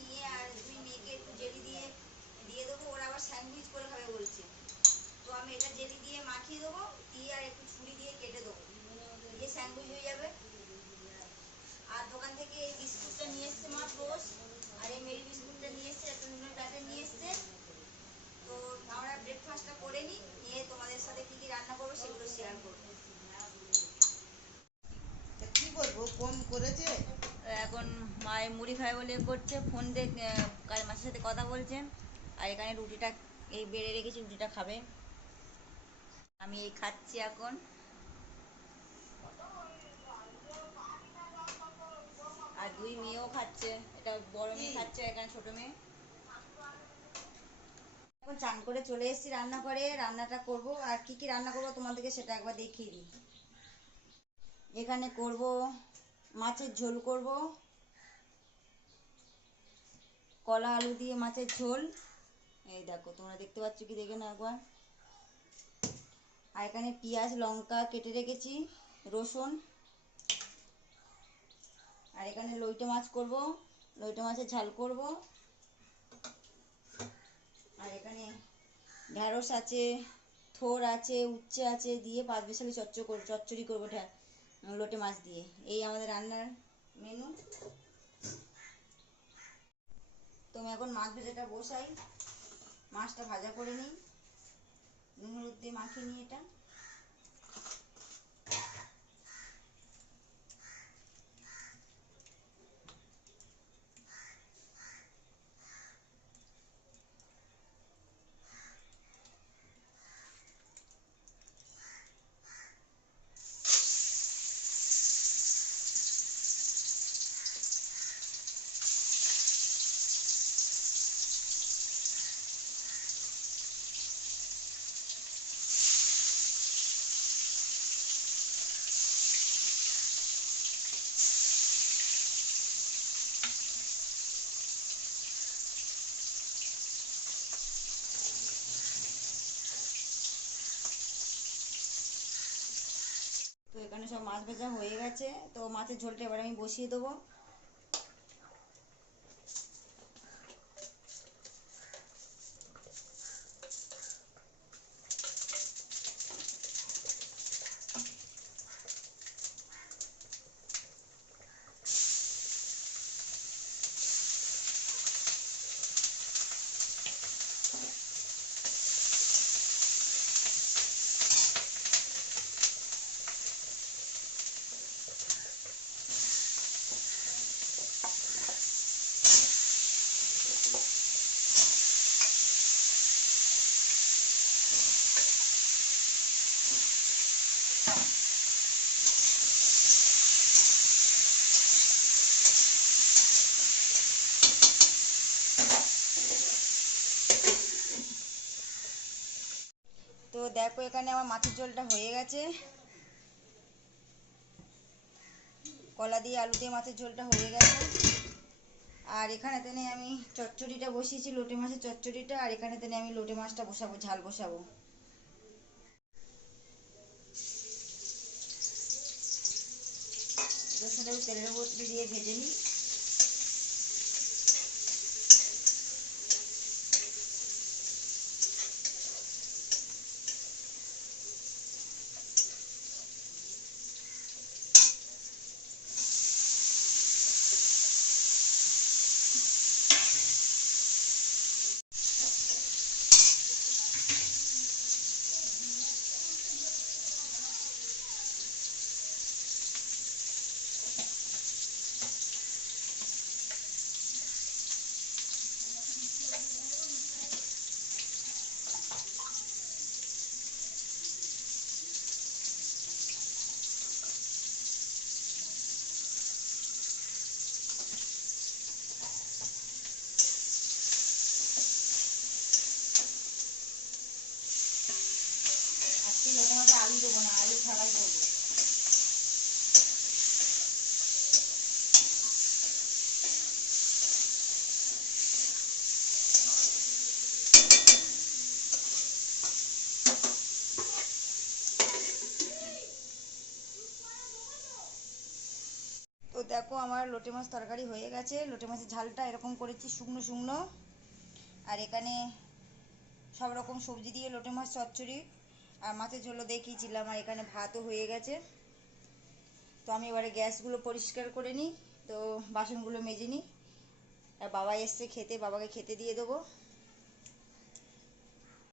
নিয়ে আর এই মেরি বিস্কুটটা নিয়ে এসছে, একটা নুনের নিয়ে এসছে। তো আমরা ব্রেকফাস্টটা করে নিই, নিয়ে তোমাদের সাথে কি কি রান্না করব সেগুলো শেয়ার করব। কি বলব, ফোন করেছে মায়ের মুড়ি খায় বলে করছে ফোন দেখ কাল মাসের সাথে কথা বলছে আর এখানে রুটিটা এই বেড়ে রেখেছি রুটিটা খাবে। আমি এই খাচ্ছি এখন। আর দুই মেয়েও খাচ্ছে এটা বড় মেয়ে খাচ্ছে এখানে ছোট মেয়ে। এখন চান করে চলে এসেছি রান্না করে রান্নাটা করব। আর কি কি রান্না করব তোমাদেরকে সেটা একবার দেখিয়ে দিই। এখানে করব মাছের ঝোল করব। কলা আলু দিয়ে মাছের ঝোল। এই দেখো, তোমরা দেখতে পাচ্ছ কি? দেখে না একবার। আর এখানে পেঁয়াজ, লঙ্কা কেটে রেখেছি, রসুন। আর এখানে লইটে মাছ করব, লইটে মাছের ঝাল করব। আর এখানে ঢ্যাঁড়স আছে, থোর আছে, উচ্ছে আছে, দিয়ে পাঁচ বিশালি চচ্চ করব, চচ্চড়ি করব লোটে মাছ দিয়ে। এই আমাদের রান্নার মেনু তো আমি এখন মাছ ভেজাটা বসাই। মাছটা ভাজা করে নিই। নুন, হলুদ দিয়ে মাখিয়ে নিই এটা। তো এখানে সব মাছ ভেজা হয়ে গেছে তো মাছের ঝোলটা এবার আমি বসিয়ে দেবো। দেখো এখানে আমার মাছের ঝোলটা হয়ে গেছে। কলা দিয়ে আলু দিয়ে মাছের ঝোলটা হয়ে গেছে। আর এখানে তেনে আমি চচ্চড়িটা বসিয়েছি, লোটে মাছের চচ্চড়িটা, আর এখানে তেনে আমি লোটে মাছটা বসাবো, ঝাল বসাবো। তেলের উপর দিয়ে ভেজে নিই। লোকের আলু দেবো না আলু ছাড়াই করব। দেখো, আমার লোটে মাছ তরকারি হয়ে গেছে। লোটে মাছের ঝালটা এরকম করেছি, শুকনো শুকনো। আর এখানে সব রকম সবজি দিয়ে লোটে মাছ চচ্চড়ি। আর মাছের ঝোলও দেখিয়েছিলাম আর এখানে ভাতও হয়ে গেছে। তো আমি এবারে গ্যাসগুলো পরিষ্কার করে নিই, তো বাসনগুলো মেজে নিই। আর বাবা এসছে খেতে, বাবাকে খেতে দিয়ে দেবো।